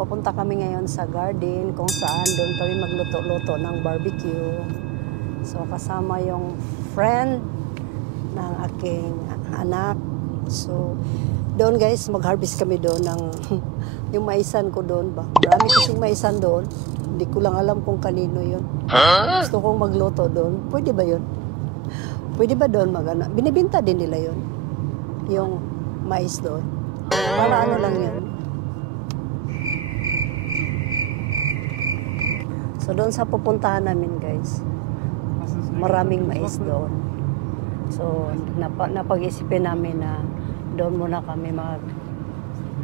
papunta kami ngayon sa garden kung saan doon kami magluto-luto ng barbecue. So kasama yung friend ng aking anak. So doon guys, mag-harvest kami doon ng yung maisan ko doon ba. Marami kasing maisan doon. Hindi ko lang alam kung kanino yun. Gusto kong magluto doon. Pwede ba yun? Pwede ba doon magana? Binibinta din nila yun. Yung mais doon. Para ano lang yun. So doon sa pupuntahan namin guys, maraming mais doon. So napag-isipin namin na doon muna kami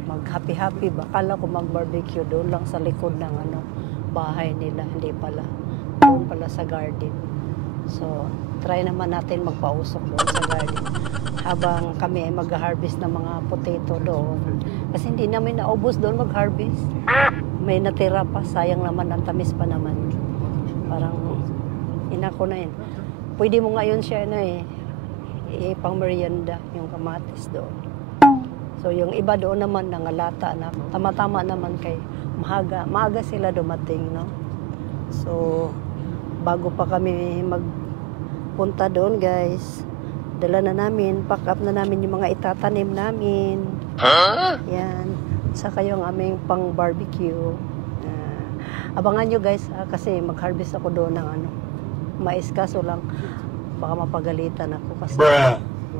mag-happy-happy. Bakala ko mag-barbecue doon lang sa likod ng bahay nila. Hindi pala. Doon pala sa garden. So try naman natin magpausok doon sa garden. Habang kami ay mag-harvest ng mga potato doon. Kasi hindi namin naubos doon mag-harvest. May natira pa, sayang naman, ang tamis pa naman. Parang, inako na yun. Pwede mo ngayon siya pang merienda, yung kamatis doon. So, yung iba doon naman, nangalata na, tama-tama naman kay maaga sila dumating, no? So, bago pa kami magpunta doon, guys, dala na namin, pack up na namin yung mga itatanim namin. Yan. Saka yung aming pang barbecue. Abangan nyo guys, kasi mag-harvest ako doon ng mais, kaso lang baka mapagalitan ako kasi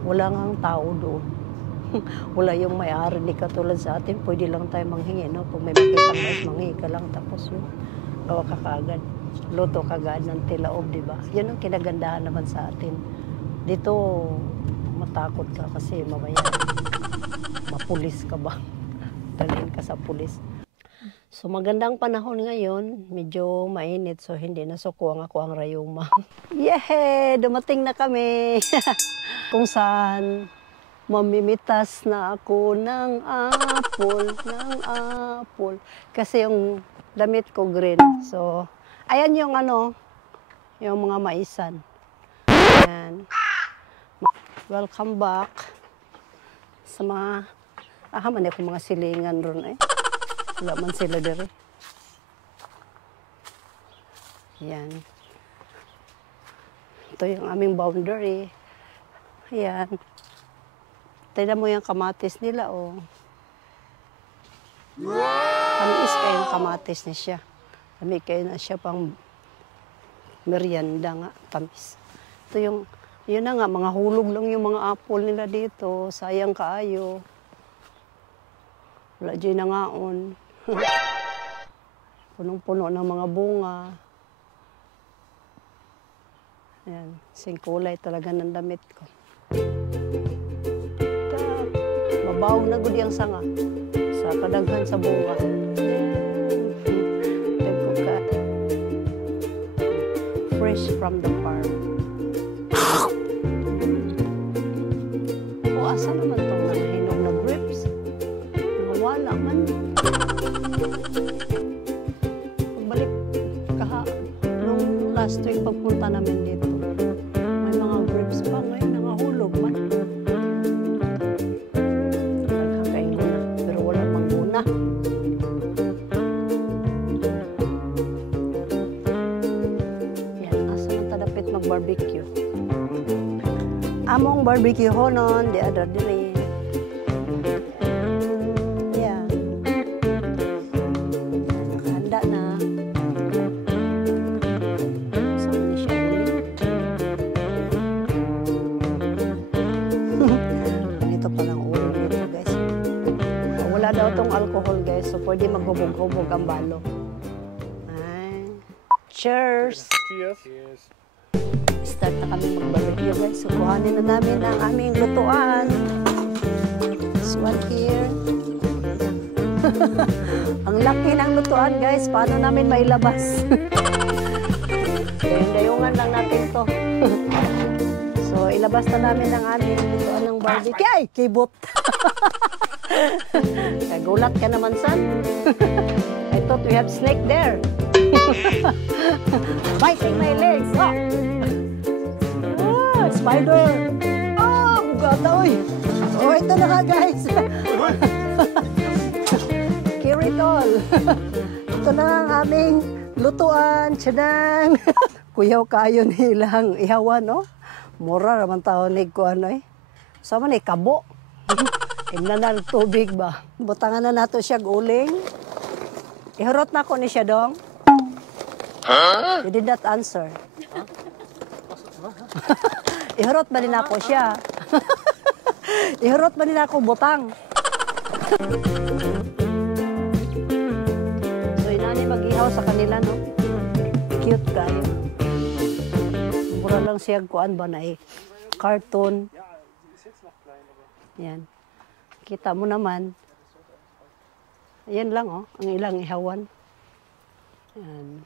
wala ngang tao doon. Wala yung may-ari, di katulad sa atin, pwede lang tayo manghingi, no? Pag may makita mais, manghingi ka lang, tapos yun, gawa ka kaagad. Luto kagad ng tilaob, di ba? Yun ang kinagandahan naman sa atin. Dito, matakot ka kasi mamaya mapulis ka ba? Dalhin ka sa pulis. So magandang panahon ngayon, medyo mainit, so hindi nasukuang ako ang rayuma. Yehey! Dumating na kami! Kung saan mamimitas na ako ng apple. Kasi yung damit ko green. So, ayan yung yung mga maisan. Ayan. Welcome back sa mga man ako mga silingan ron wala man sila dere. Yan. Ito yung aming boundary. Ayan. Tignan mo yung kamatis nila, oh. Tamis kayo yung kamatis niya siya. Tamis kayo na siya pang merienda nga, tamis. Ito yung, yun na nga, mga hulog lang yung mga apple nila dito. Sayang kaayo. Wala dyan na ngaon. Punong-puno ng mga bunga. Ayan, singkulay talaga ng damit ko. Mabaw na gudi ang sanga sa kadaghan sa bunga. Fresh from the farm. O, asa naman itong nangahinog na grapes? Wala man. Pagbalik nung last week pagpunta namin dito, may mga grapes pa ngayon, nangahulog man. Nagkakain na, pero wala pang muna. Yan, asa nang tadapit mag-barbecue. Among barbecue honon, di ada dili. Daw tong alcohol guys, so pwede maghubog-hubog ang balo. Ay. Cheers! Cheers! Start na kami mag-barbecue guys. So kuhanin na namin ang aming lutuan. This one here. Ang laki ng lutuan guys. Paano namin mailabas? Dayungan lang natin to. So ilabas na namin ang aming lutuan ng barbecue. Ay! Kibot! Kagulat ka naman, son. I thought we have snake there. Biting my legs. Oh, spider. Oh, bugata, oy. Oh, ito na ka, guys. Carry idol. Ito na ang aming lutuan. Tsadang! Kuyaw kayo nilang ihawan, no? Mura naman taonig ko ano eh. Sama ni kabo. Imna na tubig ba? Butangan na nato siya uling. Ihurot na ko ni siya dong. You did not answer. Ihurot ba din ako siya? Ihurot ba din ako butang? So inani mag-ihaw sa kanila, no? Cute kayo. Mura lang siya kuan ba na eh. Cartoon. Yan. Kita mo naman. Yan lang, oh. Ang ilang ihawan. Yan.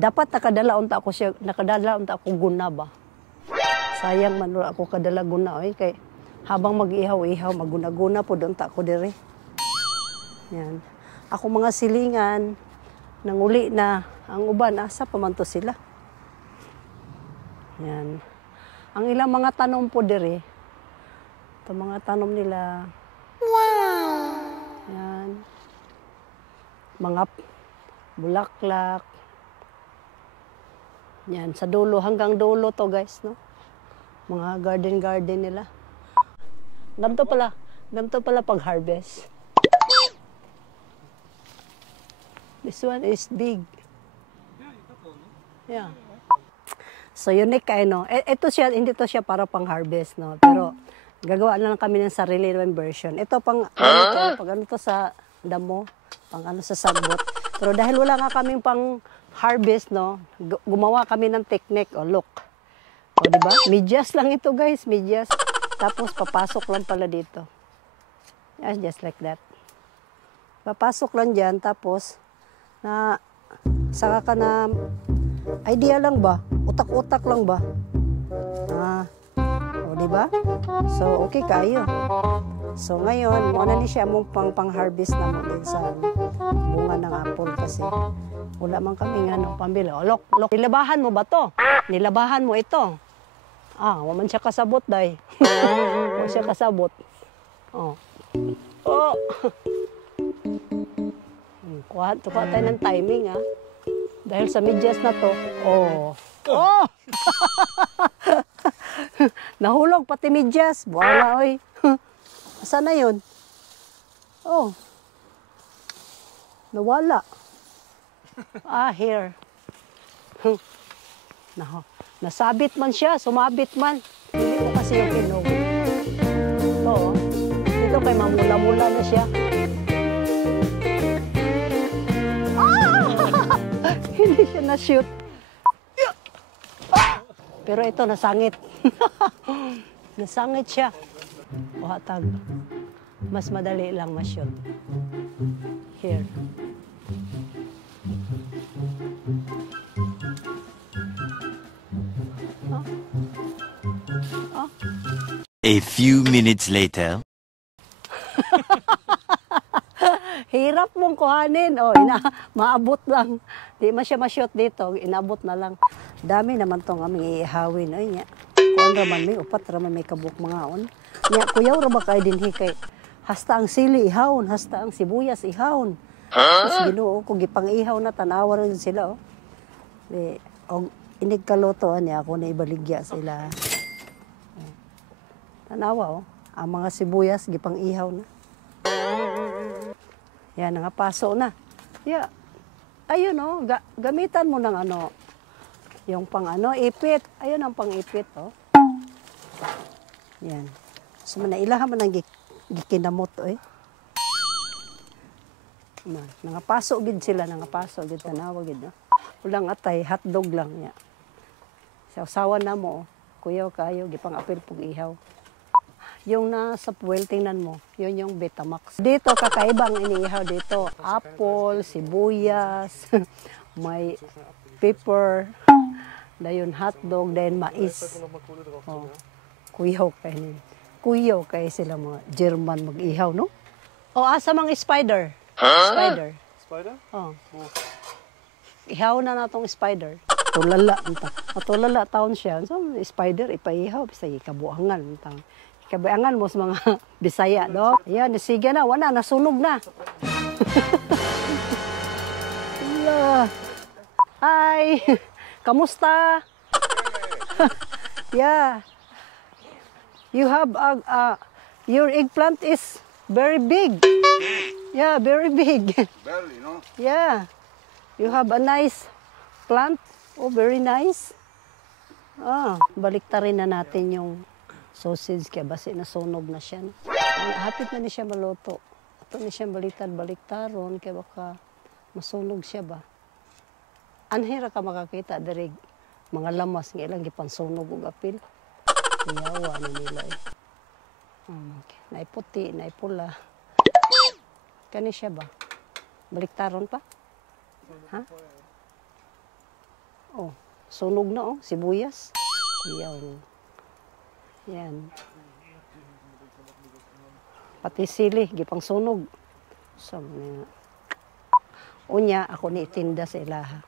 Dapat nakadala unta ako guna ba? Sayang man ako kadala guna oy kay habang mag-ihaw-ihaw maguna-guna po doon ta ko dire. Yan. Ako mga silingan nanguli na ang uban asa pa man to sila. Yan. Ang ilang mga tanom po dire. Ito mga tanom nila. Wow. Yan. Mga bulaklak. Yan, sa dulo, hanggang dulo to guys, no? Mga garden nila. Ganito pala pag-harvest. This one is big. Yeah. So unique kayo, no? Ito siya, hindi to siya para pang-harvest, no? Pero gagawa na lang kami ng sarili ng version. Ito pang, pag ano to sa damo, pang ano sa sagbot. Pero dahil wala nga kaming pang harvest, no, gumawa kami ng technique, o look. O diba? Medyas lang ito guys, medyas. Tapos papasok lang pala dito. Yes, just like that. Papasok lang dyan, tapos na saka ka na idea lang ba? Utak-utak lang ba? O diba? So okay kayo. So ngayon, muna ni siya mong pang-harvest na mo din sa bunga ng apple kasi wala man kami nga pambili. O, look. Nilabahan mo ba to? Nilabahan mo ito. Waman siya kasabot, day. Waman siya kasabot. Oh. Kuha tayo ng timing, ha? Dahil sa medyas na to, nahulog pati medyas. Wala, oy. Saan na yun? Nawala. Here. Nasabit man siya, sumabit man. Hindi ko kasi yung kinog. Ito, dito kay mamula-mula na siya. Hindi siya na-shoot. Pero ito, nasangit. Nasangit siya. Hatag. Mas madali lang ma-shoot. Here. A few minutes later. Hirap mong kuhanin. Maabot lang. Di man siya ma-shoot dito. Inabot na lang. Dami naman tong aming iihawin. Ay, niya. Kuhan raman may upat raman may kabuk mga on. Niya, kuyaw raba kayo din hikay. Hasta ang sili ihawon. Hasta ang sibuyas ihawon. Tapos Ginoo ko gipang ihaw na tanawa rin sila. Inig kaloto niya ako na ibaligya sila. Tanawa, ang mga sibuyas, gipang ihaw na. Yan, paso na. Yeah. Ayun, gamitan mo ng yung pang ipit. Ayun ang pang ipit, Yan. So, manailahan mo ng gikinamot, Nangapaso gid sila, nangapaso gid tanawa gid, Ulang atay, hotdog lang niya. Sa usawa na mo, kuyaw kayo, gipang apil pug ihaw. Yung nasa puwel, tingnan mo, yun yung Betamax. Dito, kakaibang iniihaw dito. Apple, sibuyas, may pepper, dayon hotdog, then mais. Kuyaw kayo. Kuyaw kayo sila mga German mag-ihaw, no? Asa mga spider? Spider. Spider? Ihaw na natong spider. Tulala. Matulala taon siya. So, spider, ipaihaw, bisa ikabuangan. Ikabuangan mo sa mga Bisaya, do. Ayan, nasiga na, wala, nasunog na. Yeah. Hi! Kamusta? Yeah. You have your eggplant is very big. Yeah, very big. Very, no? Yeah. You have a nice plant. Oh, very nice. Baliktarin na natin yung sausage kaya basi nasunog na siya. No? Hapit na ni siya maluto. Ito ni siya baliktad-baliktaron kaya baka masunog siya ba. Anhira ka makakita dari mga lamas ng ilang gipansunog ug apil. Iyawa na nila eh. Okay. Naiputi, naipula. Kani siya ba? Baliktaron pa? Ha? Oh, sunog na oh, sibuyas. Iyaw. Yan. Pati sili, gipang sunog. So, unya, ako ni itinda sa ilaha.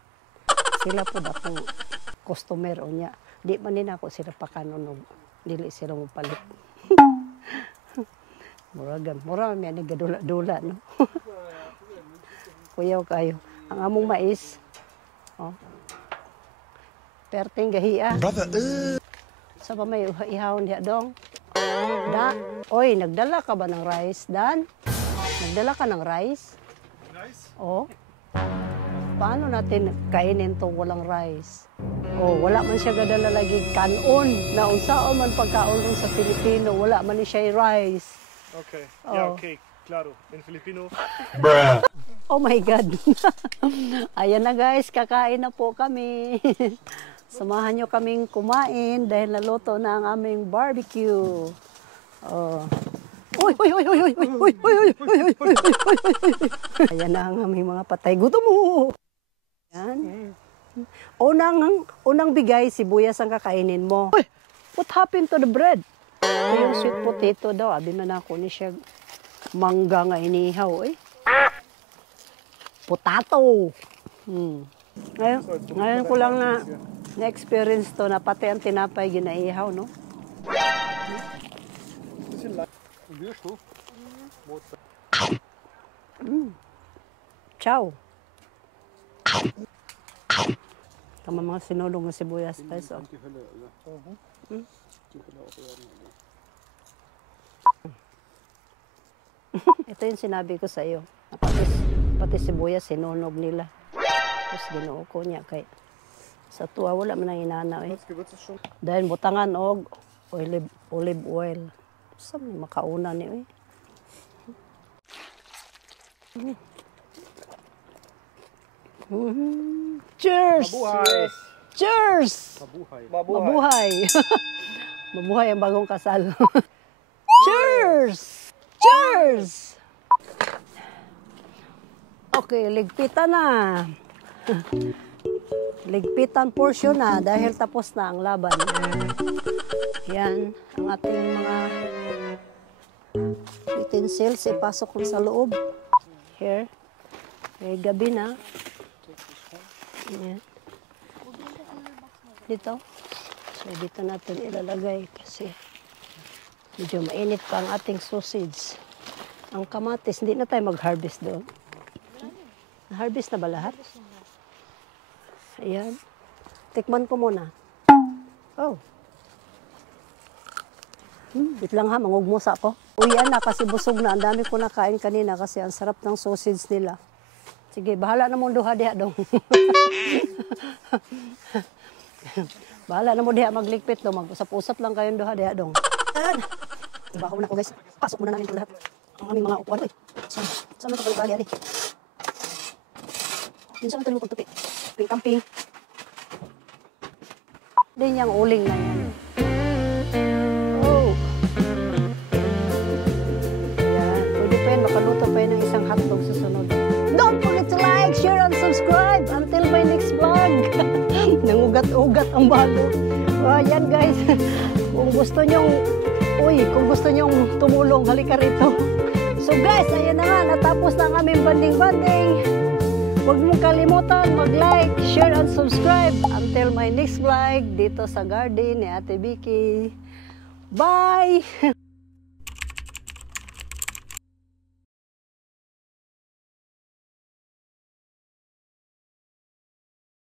Sila po akong customer unya. Di man din ako sila pakanunog. Dili sila mo palit. Mura may nagadula-dula, no? Kuyaw kayo. Ang among mais, oh, perting gahiya. Sa pa may ihawon diya dong. Oy, nagdala ka ba ng rice, Dan? Nagdala ka ng rice? Rice? Oh. Paano natin kainin to walang rice? Oh, wala man siya gadala lagi kanon. Na unsaon man pagkaon sa Filipino, wala man ni siya rice. Okay. Oh. Yeah, okay. Claro. In Filipino. Bruh. Oh my God. Ayan na guys, kakain na po kami. Samahan nyo kaming kumain dahil naluto na ang aming barbecue. Oh. Uy, uy, uy, uy, uy, uy, uy, uy, uy, uy, uy, uy, uy. Ayan na ang aming mga patay. Gutom mo. Yan. Unang bigay, sibuyas ang kakainin mo. Uy, what happened to the bread? Ito yung sweet potato daw. Abi man ako ni siya mangga nga inihaw. Eh. Potato. Ngayon ko lang na-experience to na pati ang tinapay ginaihaw, no? Ciao. Tama mga sinulong na sibuyas, guys. Oh. Ito yung sinabi ko sa iyo. Pati sibuyas, sinunog nila. Tapos ginoo ko niya kay sa tuwa wala man ang inanaw eh. Dahil butangan og olive oil. Sa makauna ni eh. Cheers! Mabuhay! Cheers! Mabuhay. Mabuhay! Mabuhay ang bagong kasal. Cheers! Cheers! Okay, ligpitan na. Ligpitan portion na dahil tapos na ang laban. Yan, ang ating mga utensils ipasok na sa loob. Here. May gabi na. Yan. Dito. So, dito natin ilalagay kasi medyo mainit pa ang ating sausage. Ang kamatis, hindi na tayo mag-harvest doon. Harvest na ba lahat? Ayan. Tikman ko muna. Oh. Wait lang ha, mangugmusa ako. Uyan na kasi busog na. Ang dami ko nakain kanina kasi ang sarap ng sausage nila. Sige, bahala na mong duha diha dong. Bahala na mo diha magligpit dong. Mag-usap-usap lang kayong duha diha dong. Iba ko na ko guys. Pasok muna namin ito lahat. Ang aming mga upuan. Saan ito balik-bali ali? Yun saan ito yung pagtupi? Camping. Hindi niyang uling na yan. Oh. Ayan. Pwede pa yun. Makaluto pa yun ng isang hotdog susunod. Don't forget to like, share, and subscribe. Until my next vlog. Nangugat-ugat ang bago. Ayan guys. Kung gusto nyong tumulong, halika rito. So guys, ayan na nga. Natapos na ang aming banding-banding. Huwag mong kalimutan mag-like, share, and subscribe. Until my next vlog dito sa garden ni Ate Vicky. Bye!